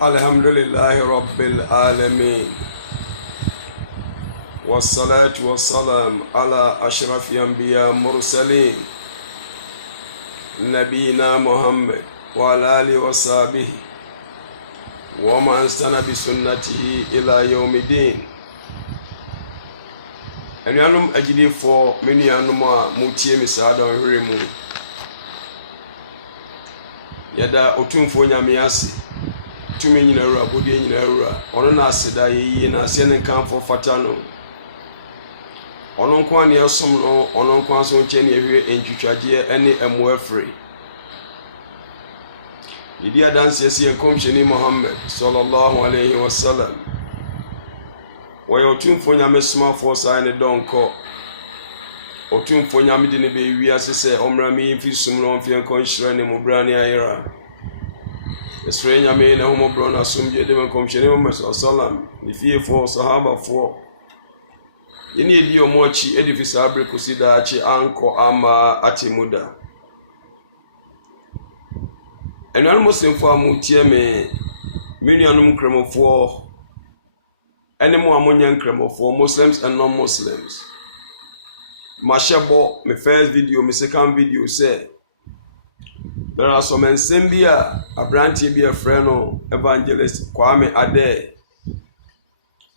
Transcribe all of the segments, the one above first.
الحمد لله رب العالمين والصلاة والسلام على أشرف الأنبياء المرسلين نبينا محمد وعلى آله وصحبه ومن استنى بسنته إلى يوم الدين. أنيانم أجدي فو من يانم موتي مساعدة ورمو يدا أتوم نيامياسي tumi nyina wura bodi nyina wura ono na aseda yi na ase ne kan fo fata no ono nko an yesom no ono nko aso nche ne ehwe entwitwaje ene emo afre idi adanse ese komsheni Muhammad sallallahu alaihi wasallam wayo tumfo nyame sma fo sai ne donko otumfo nyame de ne be wi asese omra mi fi sum no mfi enko nhire ne mubrani ayira Esre nyame na homo bro na sumje de komshene Muhammad sallam ni fie fo sahaba fo yeni edi omochi edifisa abre kusida achi anko ama atimuda enwan muslim fo amutie me minyanum kremofo enemo amonya kremofo Muslims and non-Muslims mashabo me first video me second video say there are some ensembia abranti be a friend evangelist Kwame Ade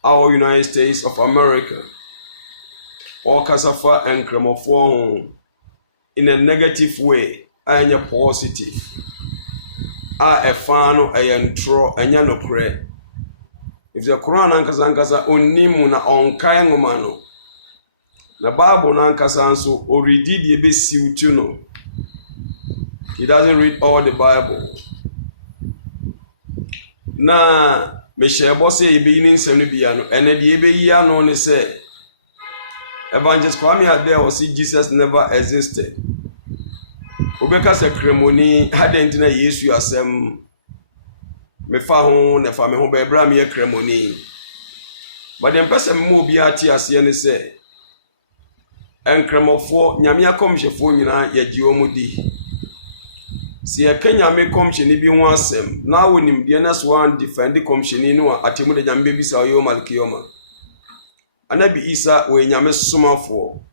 our United States of America or kasafa and kremofo in a negative way and positive a fano a yantro anya no kre if the Quran ankasa onimu na onkai ngomano na Bible na ankasa nso orididi ebe siwtu no. He doesn't read all the Bible. Na me share boss say be in semi biano and the ebe ya no ne say Evangelist Kwame Ade or see Jesus never existed. Obeka se kremoni hadent na Yesu asem me fa ho na fa me ho be bra me kremoni. But the person mo bi ati ase ne say enkremofo nyame akomhefo nyina yagi omudi. Si Kenya me komsheni bi ho asem na wonim de na so wan defend komsheni no atemu de nyambe bi sa yo malkiyoma anabi Isa we nyame somafo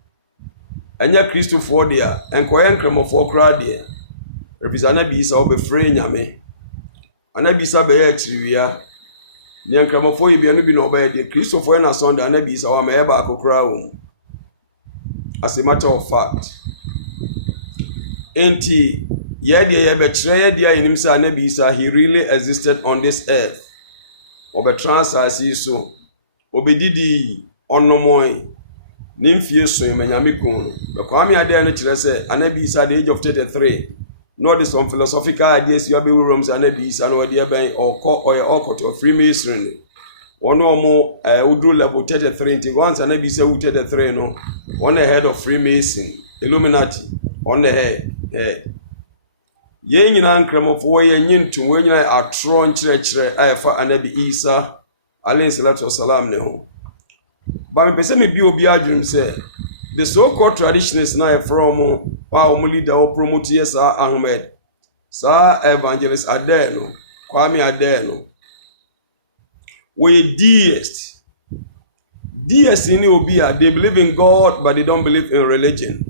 anya Kristofo de a enkoye nkremofo kra de represent anabi Isa obefre nyame anabi Isa be ya triwia ne nkremofo yi bi no bi no obaye de Kristofo na Sunday anabi Isa wa me ba akokra wo as a matter of fact enti yedi inimsa anabi Isa he really existed on this earth. Obe transasi so obedidi onomoy nimfie so menyame kun. Kwame Ade no kire say anabi Isa the age of 33. No the some philosophical ideas you be rooms anabi Isa no de ben or to Freemasonry. One or more udru level 33 until once anabi Isa 33 no on the head of Freemason Illuminati on the head. Ye nyina nkremofo ye nyintu we nyina atro nkyerɛkyerɛ ayefa anabi Isa alayhi salatu wasalam ne ho ba me pese me bi obi adwum sɛ the so called traditionalists na from our leader or promote yes Ahmed sa evangelist Ade no Kwame Ade no we deist in obi a they believe in God but they don't believe in religion.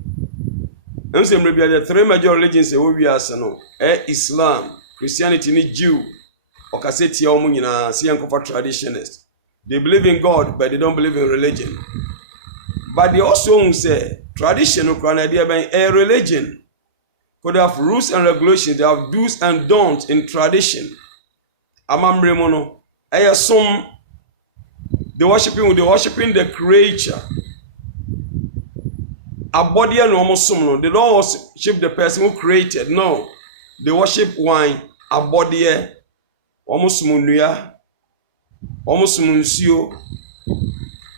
The three major religions we are Islam, Christianity, ni Jew, or Kaseti Omunina, Siankofa traditionalists. They believe in God, but they don't believe in religion. But they also say traditional idea being a religion. Could have rules and regulations, they have do's and don'ts in tradition. Amambre mono, some they worshiping the creature. A body and almost someone. They don't worship the person who created. No. They worship wine. A body almost munuya. Almost munsio.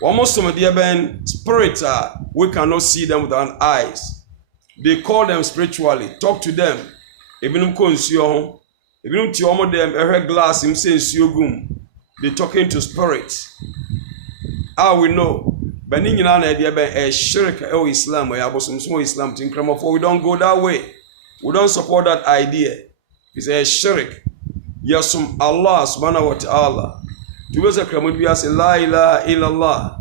Almost some of the spirits we cannot see them with our eyes. They call them spiritually. Talk to them. Even consio. Even to almost them a glass him says they talking to spirits. How we know? Beningina na idea be a shirk Islam or abosum Islam to increment for we don't go that way. We don't support that idea. It's a shirk. yasum Allah subhanahu wa ta'ala tuweza kramu biase la ilaha illa Allah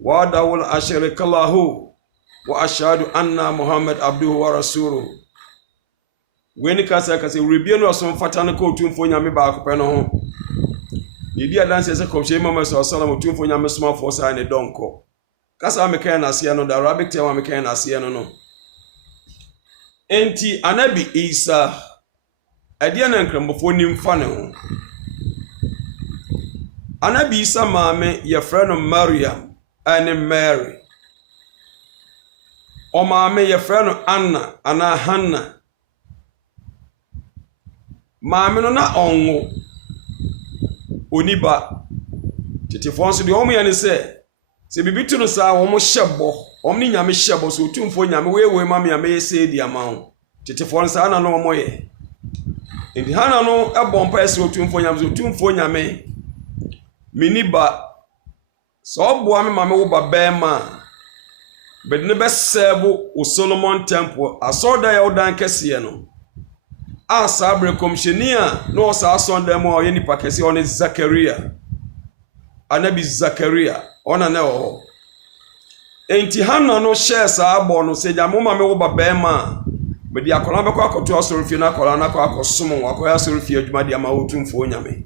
wa dawul asharika lahu wa ashhadu anna Muhammad abduhu wa rasuluhu weni kasa rebie no asom fata no ko tumfo nyame ba akopɛ no ho ni dia dance se ko hye mama sallallahu tumfo nyame soma fo sa ne donko kasa me kan na ase no da Arabic term me kan na ase no enti anabi Isa adia na nkrambofo nimfa ne ho anabi Isa maame ye frɛ no Maryam ane Mary o maame ye frɛ no Anna ana Hannah maame no na onwo oniba titifo nso de omo ya ne se bibitu no saa wo mo hyebo omo ni nyame hyebo so otumfo nyame wewe mame ya me se di amawo titifo nso ana no omo ye ndi hana no ebompa ese otumfo nyame so otumfo nyame miniba so oboa me mame wo babema bedne besebo o Solomon temple asoda ya odan kese no asabre komshenia no sa sonda mo ye nipa kese one Zakaria anabi Zakaria ona na o enti Hannah no share sa abo no se jamo ma me wo babema me di akola be kwa akoto asorofie na akola na kwa akosom akoya asorofie adwuma di ama wotumfo nyame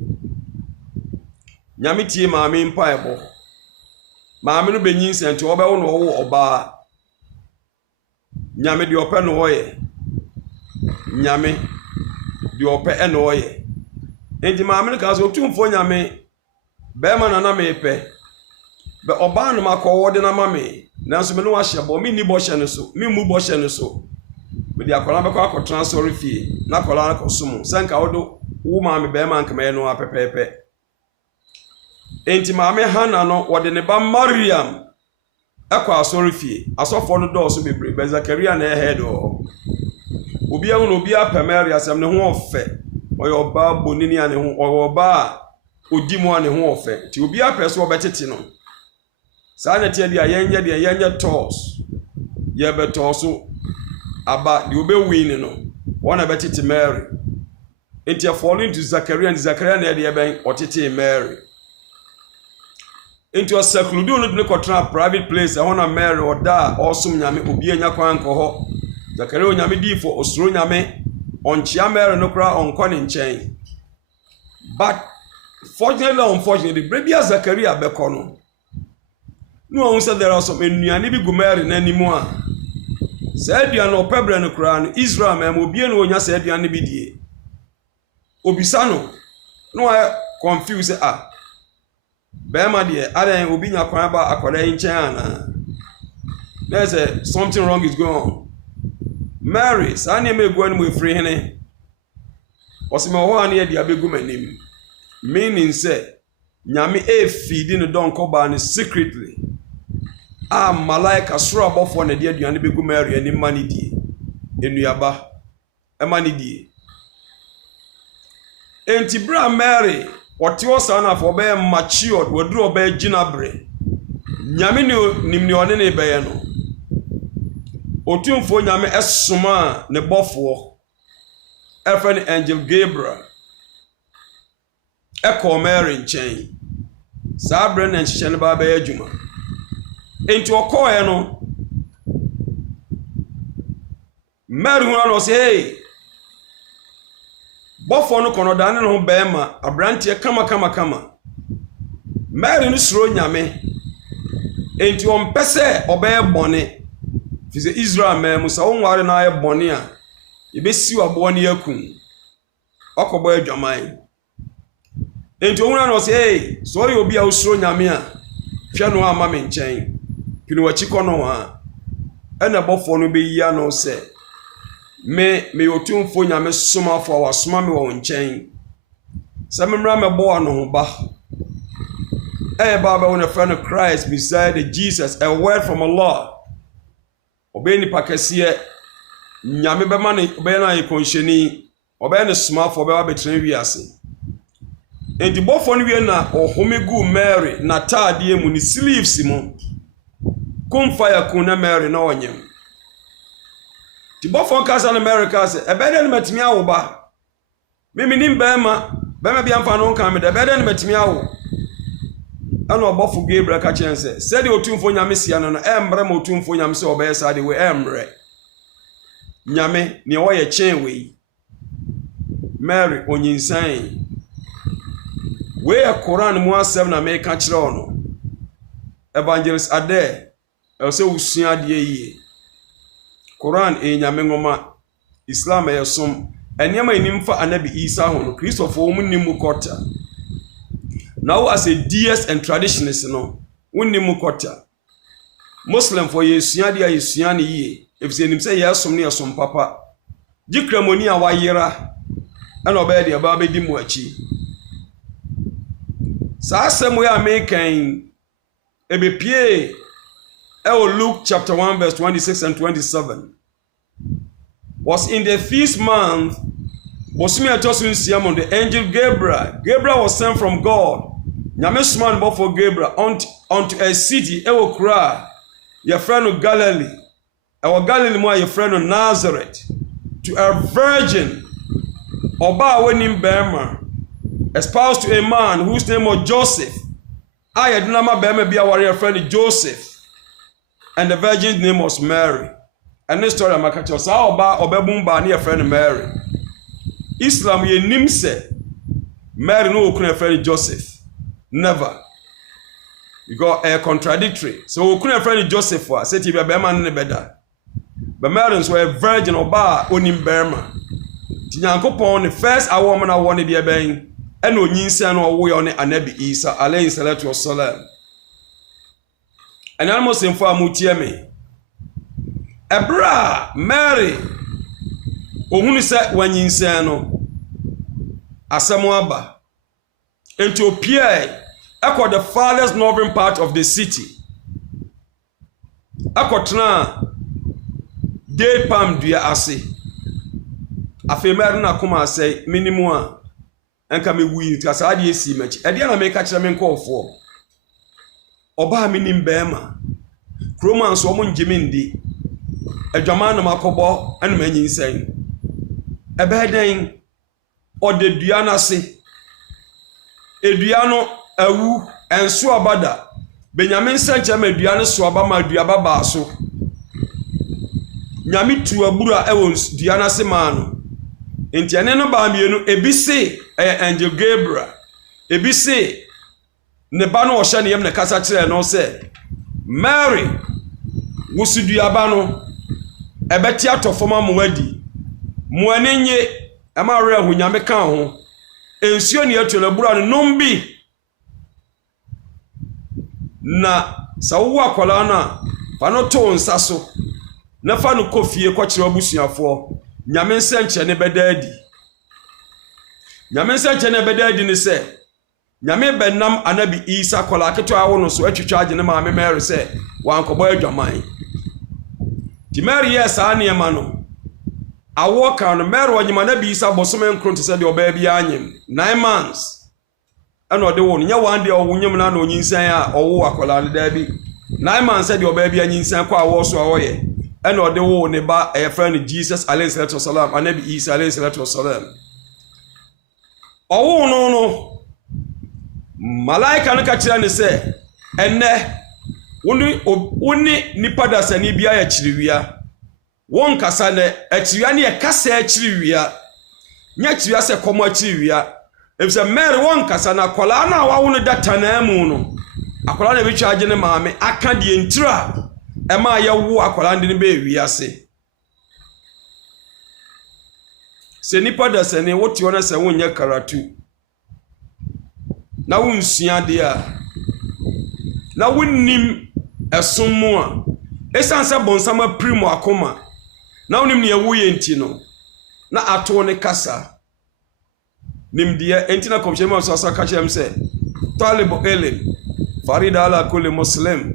nyame tie maame mpa ebo maame no benyin sente wo be wo no wo oba nyame di ope no wo ye nyame di ope eno wo ye enti maame no ka so wotumfo nyame be ma na mepe be oba no makowo de na mame nanso me no wa hyebo me ni bo hye ne so me mu bo hye ne so me di akola be kwa akotra asorofie na akola na kosom sanka wodo wo maame be ma nkeme no apepepe enti maame Hannah no wode ne ba Maryam akwa asorofie asofo no do so bebre be Zakaria na head o obi ahụ na obi apɛ Mary asɛm ne ho ɔfɛ ɔyɛ ɔba bonini ane ho ɔyɛ ɔba odi mu ane ho ɔfɛ ti obi apɛ so ɔbɛtete no saa na tie dia yɛnyɛ toss yɛ bɛtɔ so aba de obɛwin no wɔna bɛtete Mary enti falling to Zakaria and Zakaria na de yɛbɛn ɔtete Mary enti ɔsakludu no de kɔtena private place ɛhɔ na Mary ɔda ɔsom nyame obi anya kwan kɔ hɔ Zakaria onyame difo osoro nyame onchia Mary no kra onko ne nchen but unfortunately brabia Zakaria beko no one said there are some enuane bi gu Mary na nimu a sa aduane opebre no kra no Israel ma obie no onya sa aduane bi die obisa no I confuse bema de adan obi nya kwan ba akoda nchen ana there's something wrong is going on Mary sani me gwa no free hene osime ho ane ya dia begu manim meaning say nyame feed no don ko ba no secretly malaika soro abofo na dia aduane begu Mary ani mani die enuaba emani die enti bra Mary oti osa na for be matured woduro be ginabre nyame ni nimni one ne be ye no otumfo nyame esoma ne bofo efen angel Gabriel eko Mary nchen sabre na nhye ne ba be adwuma enti okoye no Mary hu no say hey bofo no kono dan ne ho be ma abrante kama Mary no suro nyame enti ompese obe bone Fize Israel me musa wonware na aye bone a yebesi wabo ne yakun okobo adwaman enti onwura no say hey so ye obi a usuro nyame a hwe no ama me nchen pini wachi kono ha ena bofo no be yia no say me otumfo nyame soma fo wasoma me wo nchen se memra me bo ano ho ba baba when a friend of Christ beside Jesus a word from Allah obeni pakasiye nyame be ma ne be na ikonhyeni obe ne soma fo be wa betre wiase enti bofo no wie na ohomegu Mary na taade mu ni sleeves mu kumfa ya kuna Mary na onyem ti bofo kasa na Mary kasa ebe de metimi awoba Mimi nim bema bi amfa no kan me da beda ne metimi awo ana obofo Gabriel ka chense said the otumfo nyame sia no embre ma otumfo nyame se obeye sa de we embre nyame ne wo ye chen we Mary onyinsan we e Quran mu asem na me ka kire ono evangelist Ade e se usua de yi Quran e nyame ngoma Islam e som enema inimfa anabi Isa hono Christopher omunimu kota now as a DS and traditionalist no wonimu kota Muslim for yesua de yesua ne yi if say nim say yesom ne yesom papa gikramoni a wayera ana obaye de ba bedi mu achi sa asem ya mekan ebepie Luke chapter 1 verse 26 and 27 was in the feast month was me atosun siamon the angel Gabriel was sent from God nyame sman before Gabriel unto a city kura your friend Galilee our Galilee mo your friend Nazareth to a virgin oba wenim bema espoused to a man whose name was Joseph I had nama bema be our friend Joseph and the virgin's name was Mary. And this story makacho sa oba obebumba ne friend Mary. Islam ye nimse Mary no okuna friend Joseph. Never. You got a contradictory. So okuna friend Joseph wa say ti be man ne beda. But Mary so a virgin oba onim berma. Ti Nyankopon the first awom na won de ben e no nyinsia no wo yo ne Anabi Isa alayhi salatu wassalam. And almost in for amutie me. Ebra Mary ohunu se wanyinsen no asemo aba Ethiopia echo the farthest northern part of the city akotna de pam dua ase afi Mary na kuma say minimum a enka me wi kasa ade esi machi ade na me ka kire me nkofo oba minim bema kroman so mo ngimindi adwamana makobo anu manyinsan ebeden ode dua na se edua no awu enso abada benyamin sanche ma dua no so aba ma dua baba so nyame tu abura ewo dua na se ma no entiane no ba mienu ebise angel Gabriel ebise ne ba no ohye ne yem ne kasa kire no se Mary wusudu aba no ebeti atofoma muwadi muanenye amare ahunyame kan ho ensuo ne atwele bura no nombi na sawo akola na fano to nsaso na fano kofie kwakire abusuafo nyame nsenche ne bedadi nyame nsenche ne bedadi ne se nyame benam Anabi Isa akola aketo awo no so atwitwa age ne maame Mary se wankobo adwaman ti Mary yes aniema no awo kan no Mary wanyima Anabi Isa bosome nkron te se de oba bia anyem 9 months ana ode wo nya one day owunyem na no nyinsan a owo akola ne da bi 9 months de oba bia nyinsan kwa awo so awoye ana ode wo ne ba e friend Jesus alayhi salatu wasalam Anabi Isa alayhi salatu wasalam owo no malaika no ka kira ne se enne woni nipa da sani bia ya kiriwia won kasa ne akiriwia ne kasa akiriwia nya kiriwia se komo akiriwia efse Mary won kasa na kola na wawo no data na mu no akola na bitwa age ne maame aka de ntira e ma ya wo akola ndi ne be wiase se nipa da sani woti wona se wonye karatu na wonsua de a na wonnim esomu a esanse bonsama primo akoma na wonnim ne ewuye enti no na ato ne kasa nimdie enti na komshema so asa kachem se talibu elim farida ala kulli muslim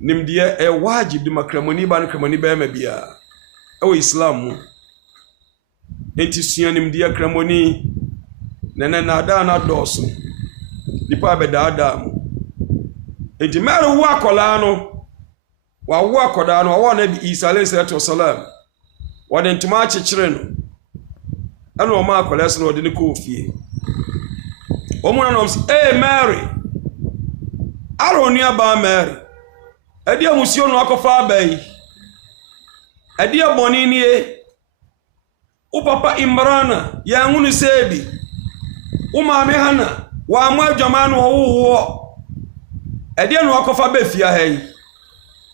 nimdie e wajib di makramoni ban kramoni ba ma bia e Islam enti sua nimdie kramoni nene na da na doso nipa be da mu enti Mary wo akola no wa wo akoda no wa Anabi Isa alayhi salatu wasalam wa den tuma chekire no ana o ma akwala no de ne ko fie o mo na no si Mary aroni aba Mary edi amusio no akofa abai edi aboni ni o papa Imrana ya ngunu sebi o ma me hana wa mo adwama no wo edi no akofa ba fia han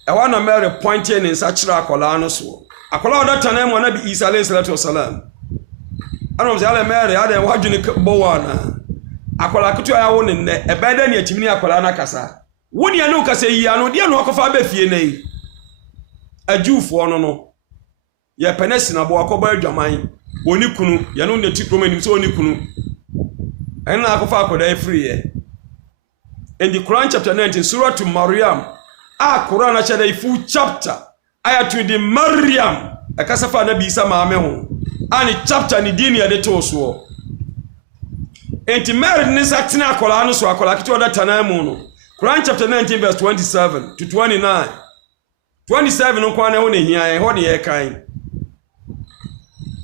e wa na Mary pointing in sachira akola no so akola oda tana mo na bi Isa alayhi salatu wasalam ana mze ala Mary ade wadwene bowana akola kutu ya wo ne ebeda ne atimini akola na kasa woni anu kasa yi anu de no akofa ba fie nei ajufo no ye penesi na bo akoba adwaman woni kunu ye no ne tikro manim so woni kunu ena akofa akoda free ye in the Quran chapter 19 surah to Maryam Quran achada full chapter aya to the Maryam akasafa na bi Isa maame ho ani chapter ni dini ya de to so enti Mary ni satina akola no so akola kiti oda tanamu no Quran chapter 19 verse 27 to 29 27 no kwa na ho ne hia ho de ye kan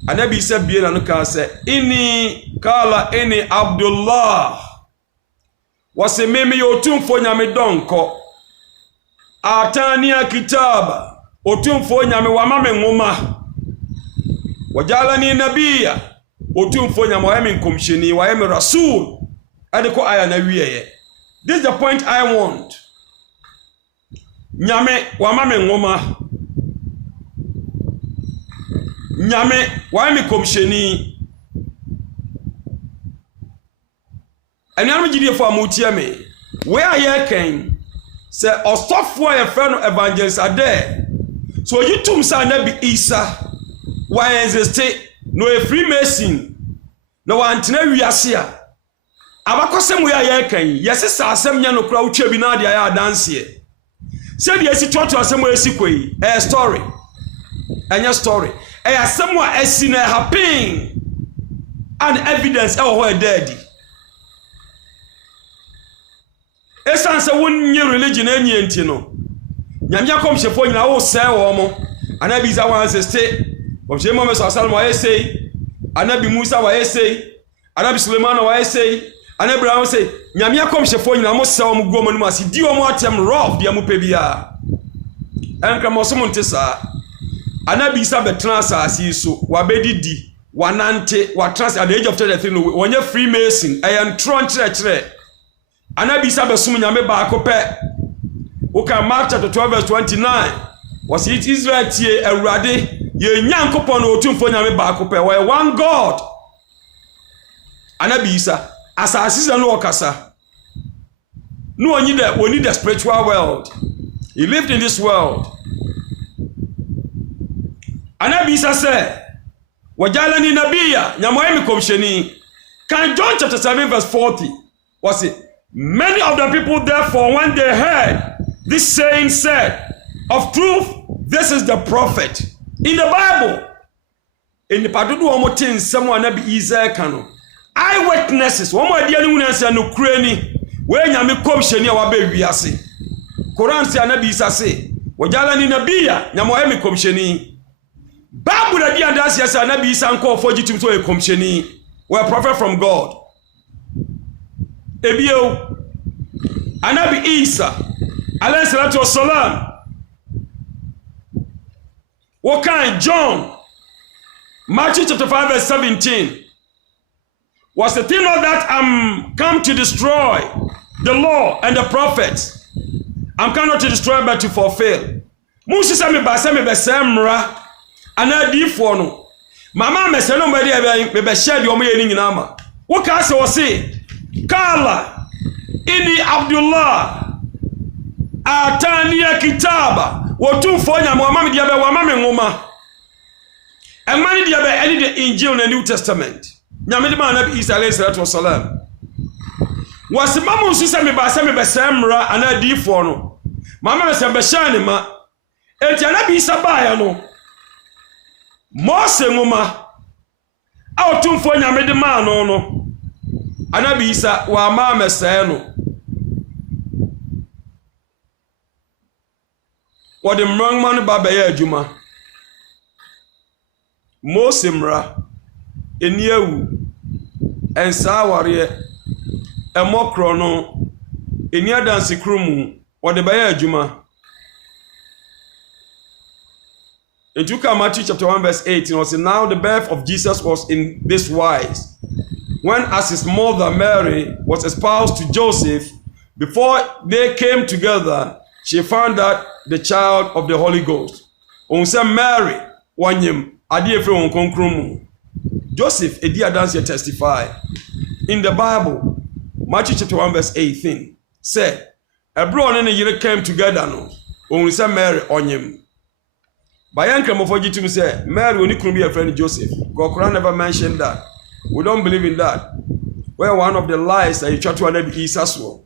anabi Isa bie na no ka se ini kala ini Abdullah wase mimi yotumfo nyame donko atania kitaba otumfo nyame wamame ngoma wajalani nabia otumfo nyame wayeme nkomsheni wayeme rasul adeko aya na wiye. This is the point I want. Nyame wamame ngoma nyame wayeme komsheni and I'm going for amutia me. Where I can say or software a friend of evangelists are there. So you two say na Isa. Why is it stay no a Freemason? No antina wiase a. Abakosem we aye kan. Yes sa asem nya no kra utwa bi na de aye dance here. Say the esi toto asem we esi koi. A story. Anya story. A asem wa esi na happen. And evidence e wo ho dead. Esanse wonye religion enyi enti no nyamya komhefo nyina wo se wo mo anabi Isa wan seste obje mo meso asal mo ayesei anabi Musa wa ayesei anabi Suleiman wa ayesei anabi Abraham say nyamya komhefo nyina mo se wo mo guo mo no asidi wo mo atem rough dia mo pebia enkra mo so mo ntesa anabi Isa betena asasi so wa bedidi wanante wa trans at the age of 33 no wonye Freemason ayan tron chire anabi Isa besum nyame baako pe oka Mark chapter 12 verse 29 was it Israel tie awurade ye nyankopon no otumfo nyame baako pe why one God anabi Isa asasi no okasa no only the spiritual world. He lived in this world. Anabi Isa said wajalani nabia nyamoyemi komsheni. Can John chapter 7 verse 40 was it many of the people therefore when they heard this saying said of truth this is the prophet. In the Bible in the padudu omotin someone anabi Isa kano eyewitnesses one more dia nu nansa no kurani we nyame komsheni a wa ba wiase. Quran say anabi Isa say wajalani nabia nyamoyemi komsheni. Bible da dia ndas yes anabi Isa nko fojitim so e komsheni we a prophet from God. Ebio anabi Isa alayhi salatu wassalam wakan John Matthew chapter 5 verse 17 was the thing of that I'm come to destroy the law and the prophets. I'm come not to destroy but to fulfill. Musa me ba se me be semra anadifo no mama me se no me be share de o me ni nyina ma wo ka se wo se kala ini Abdullah atania kitaba wotumfo nya mo mama dia be wa mama ngoma emani dia be any the Injil na New Testament nyame de ma nabi Isa alayhi salatu wasalam wasimama usisa me ba se me be semra anadifo no mama me se be shane ma enti nabi Isa ba ya no Mose ngoma autumfo nyame de ma no anabi Isa wa ma mesɛ no wode mmangma no ba bɛyɛ adwuma Mose mra eni awu ensa aware emokro no eni adanse kromu wode baya adwuma. In Matthew chapter 1 verse 8, it was now the birth of Jesus was in this wise. When as his mother Mary was espoused to Joseph, before they came together, she found out the child of the Holy Ghost. Onse Mary wanyem adi efe won konkromu. Joseph edi adanse testify in the Bible. Matthew chapter 1 verse 18 said, "Ebro and yere came together no. Onse Mary onyem." By Yankramofo Jitum say, Mary only could be a friend Joseph. God never mentioned that. We don't believe in that. Where one of the lies that you try to be Isaswo.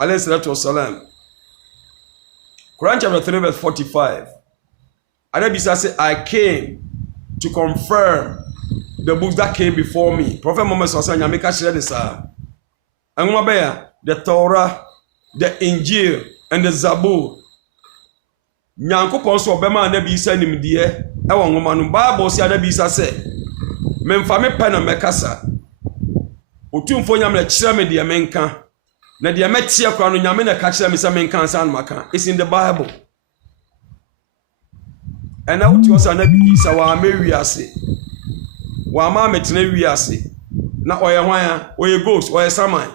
Alayhi salatu wasalam. Quran chapter 3 verse 45. Adabisa say, I came to confirm the books that came before me. Prophet Muhammad Sallallahu Alaihi Wasallam the Torah, the Injil, and the Zabur. Nyankopon so obema anabi Isa nimdiye e won nwoma no Bible si anabi Isa se memfa me pe na mekasa otumfo nyame kire me de menka na de metie kwa no nyame na ka kire me se menka ansa no maka. It's in the Bible. And now to us anabi Isa wa mewiase wa ma metena wiase na oye hwan oye ghost oye saman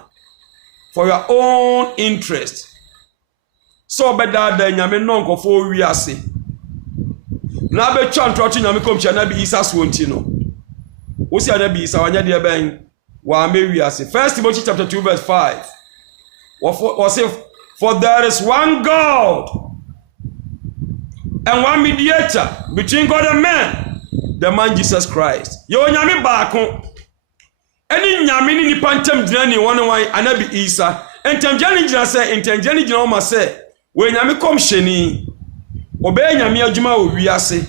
for your own interest. So beda da nyame nonkofo wiase na be twantrɔto nyame komhia na bi Isa so nti no wo si ana bi Isa wanya de ben wa me wiase. 1 Timothy chapter 2 verse 5 was if for there is one God and one mediator between God and man, the man Jesus Christ. Yo nyame baako eni nyame ni nipa ntam gyina ni won wan anabi Isa entam gyina ni gyina se entam gyina ni gyina o ma se we nyame komhyeni obey nyame adwuma o wiase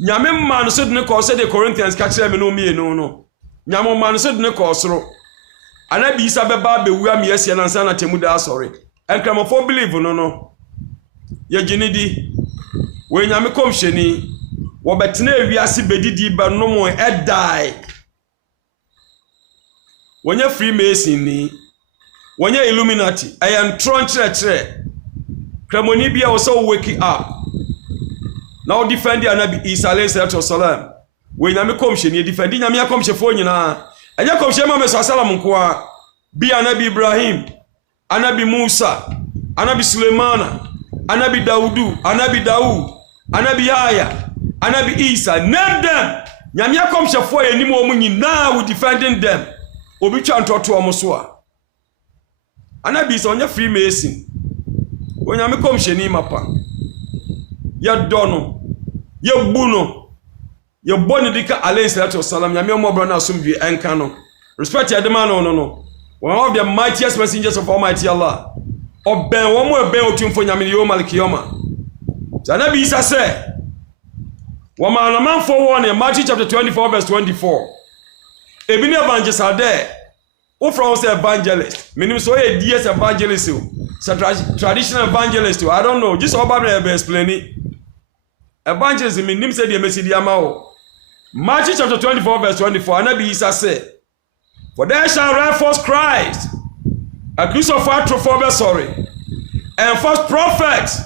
nyame man so de ne ko se de Corinthians ka kire me no mienu no nyame man so de ne ko soro anabi Isa beba be wu amiese na nsa na temu da sorry enkramofo believe no ye ginidi we nyame komhyeni wo betena wiase bedidi ba no mo die wonya Freemason ni wonya Illuminati ayan tron chere Kramoni bia wo so wake up. Now defend anabi Isa alayhi salatu wasalam. We nyame komhye defend nyame akomhyefo nyina. Anya komhye ma meso salam nko a. Bia anabi Ibrahim, anabi Musa, anabi Suleimana, anabi Daudu, anabi Daud, anabi Yahya, anabi Isa. Name them. Nyame akomhyefo enim o mu nyina we defending them. Obi twa ntoto o mo so a. Anabi Isa onya Freemason. Onyame komhyeni mapa ya dono ya buno ya boni dika alayhi salatu wasalam nyame omobro na asomdwe enka no respect ya dema no one of the mightiest messengers of Almighty Allah oben wo mo eben otumfo nyame yo malikiyoma Anabi Isa say wa man for one in Matthew chapter 24 verse 24 ebini evangelist ade who from say evangelist meaning so a DS evangelist traditional evangelist I don't know just about me explain it. Evangelism meaning say the message amao. Matthew chapter 24 verse 24 Anabi Isa say for there shall rise false Christ accused of sorry and false prophets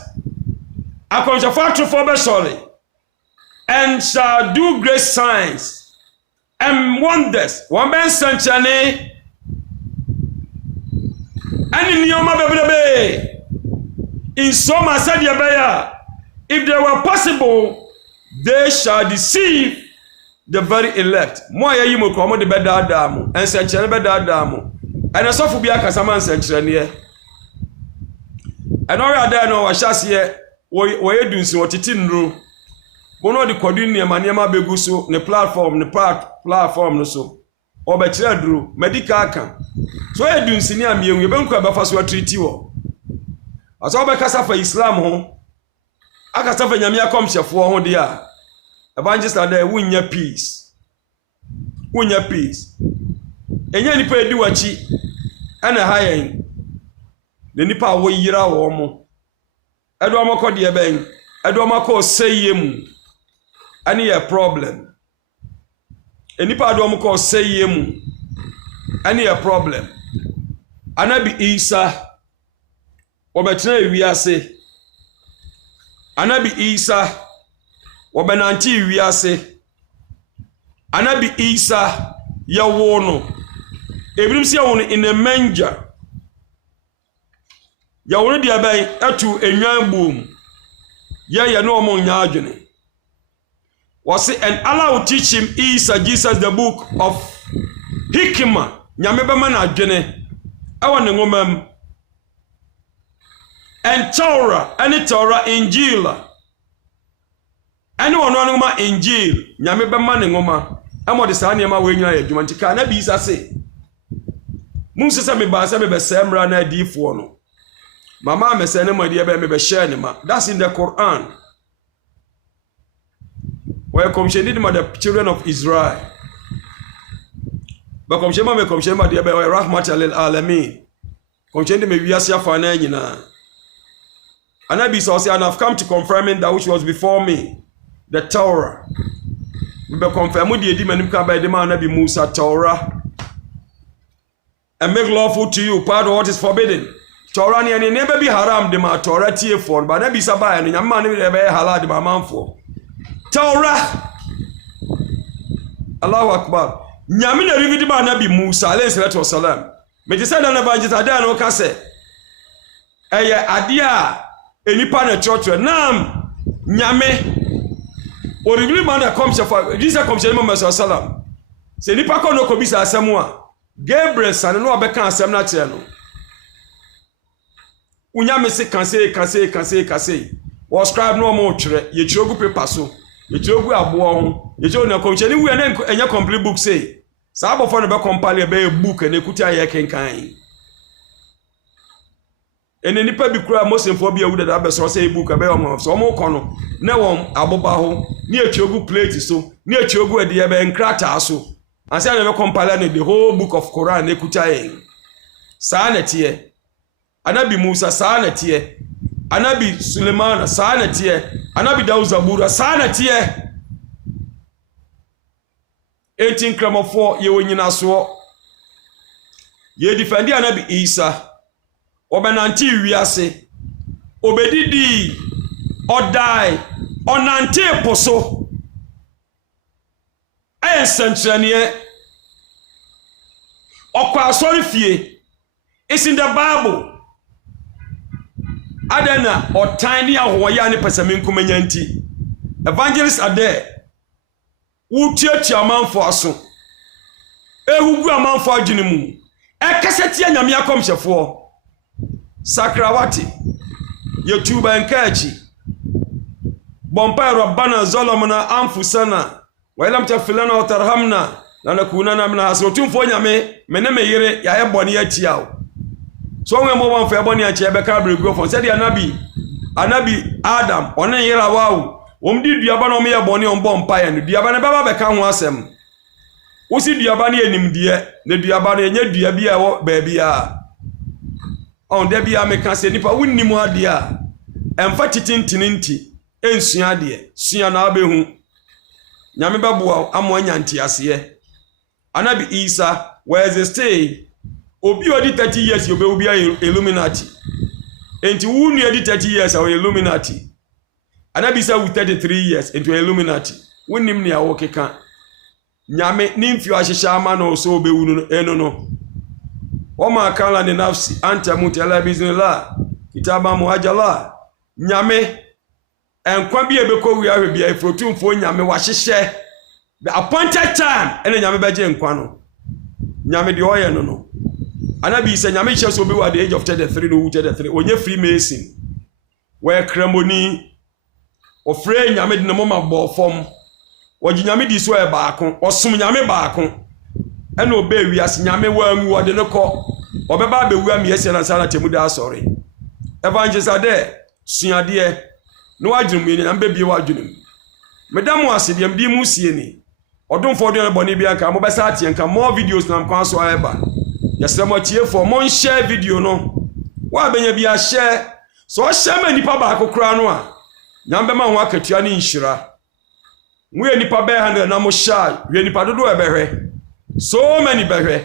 accused of sorry and shall do great signs and wonders. One man century and in your mother in some said if they were possible, they shall deceive the very elect. Moya yimu kwa de beda adamu and century beda adamu and so for bia kasama century and all other no washasiye we do nsi otiti nru bono de kwadu niema begu so ne platform no so obekire duru medical kan so edu nsi ni amienwu e benku abafa so treaty wo aso obekasa fa Islam ho akasa fa nyame akomhyefo ho de a evangelist ade wunya peace enya nipa edi wachi ana hayen ne nipa wo yira wo mo edo amakọ de ben edo amakọ seyem ani a problem enipa adom ko seye mu any a problem anabi Isa obetena wiase anabi Isa obenanti wiase anabi Isa yawo no ebirim se yawo in a manger yawo dia bai atu enwan boom ya no mo nya adwene was and Allah will teach him Isa Jesus the book of Hikmah nyame bema na adwene awa ne ngomam and Torah Injil any one ngoma Injil nyame bema ne ngoma amo de sa ne ma we nyina adwuma ntika na bi Isa se mun se me ba se me be semra na adifo no mama me se ne ma de be me be share ne ma that's in the Quran. Where commissioned the children of Israel. But commissioned me commissioned the Rahmat lil Alamin. Commissioned me wiasia fana nyina. Anabi so say and I've come to confirm that which was before me, the Torah. We be confirm the edi manim ka by the man Anabi Musa Torah. And make lawful to you part of what is forbidden. Torah ni any never be haram de ma Torah tie for but Anabi sabaya ni nyama ni be halal de ma man for. Torah Allahu Akbar nyame na rividi ba nabi Musa alayhi salatu wasalam me je say na evangelist ada na ka se eye ade a enipa na church nam nyame o rividi man na come shefa Jesus come shefa Muhammad sallam se nipa ko no ko bisa asem a Gabriel san no obeka asem na kire no unyame se kase o scribe no mo twere ye kire ogu paper so Yechogu abo ho yecho na komcheni wu enya complete book say sa abofo no be compile be book na ekuti aye kenkan ene nipa bi kura mosemfo bi awu da be so say book be o so mo kono na won aboba ho ni echogu plate so ni echogu ade be nkrata so anse na be compile na the whole book of Quran na ekuti aye sa na tie anabi Musa sa na tie Anabi Suleiman sana tie Anabi Daud Zabura sana tie 18 kramofo ye wonyina so ye defendi Anabi Isa obenanti wiase obedidi odai onanti poso sentranie okwa sorry fie. It's in the Bible. Adana or tiny ahoya ne pesamin kumenyanti. Evangelists are there. Who teach your man for us? Who go a man for Jinimu? Cassette and Yamia comes for Sakrawati, Yotuba and Kachi Bompire Bana Zolomana Amfusana, Walam Filana or Tarhamna, Nanakuna Namna has rotum for Yame, Meneme Yere, Yaboni Etiao. So when one for Bonnie and Chebeka go from said Anabi Adam, on a year wow, did Diabanomia Bonnie on Bompire and Diabana Baba become wasem. Who see Diabani and him dear, the Diabani and yet Diabia baby are. On Debia make us say Nipa win more dear, and fatitin tininti, and Siadia, Sianabehu. Yamibabua, Amwanyanti as ye. Anabi Isa, where's the stay? Obi odi 30 years you be Illuminati. Enti wu ni odi 30 years or Illuminati. Anabi sa with 33 years into Illuminati. Wonim ni awo keka. Nyame nimfi ahihya ma no so be wunu eno no. Wama kala ni nafsi anta mutala biznillah. Kitaba muhajala. Nyame enkwa bi ebekọ wi ahwe bia ifrotumfo nyame wahihye. The appointed time ene nyame beje enkwa no. Nyame de oye no no. Anabi say nyame hye so be at the age of 33 no 33 onye Freemason where kremoni ofre nyame de no ma bo fom oji nyame di so e baako osom nyame baako ena obe wi as nyame wa anwu ode no ko obeba be wu am yesi na sana temuda asori evangelist ade suade no adwum ni na be wa adwum medam asede am di mu sie ni odomfo de no boni bia ka mo be sa tie nka more videos na mkwan so eba yasemo tie for mon share video no wa benya bia share so share ma nipa ba akokra no a nyambe ma ho akatua ni nhira Moyɛ nipa bɛyɛ 100 na mo shy. Hwɛ nipa dodo ɛbɛhwɛ. So many bɛhwɛ.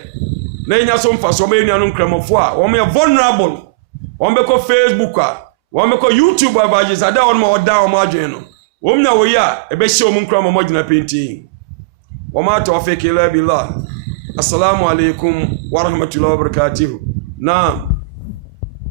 Na enya so mfa so ɔmɛ nuanom nkramofo a wɔn yɛ vulnerable. Wɔn bɛkɔ Facebook a, wɔn bɛkɔ YouTube abajes ada wɔn ma ɔda wɔn adwene no. Wɔn na wɔyi a ɛbɛhyɛ wɔn nkramofo mo gyina penti. Wɔn atɔfik ila billah. Assalamu alaikum wa rahmatullahi wa barakatuh. Naam.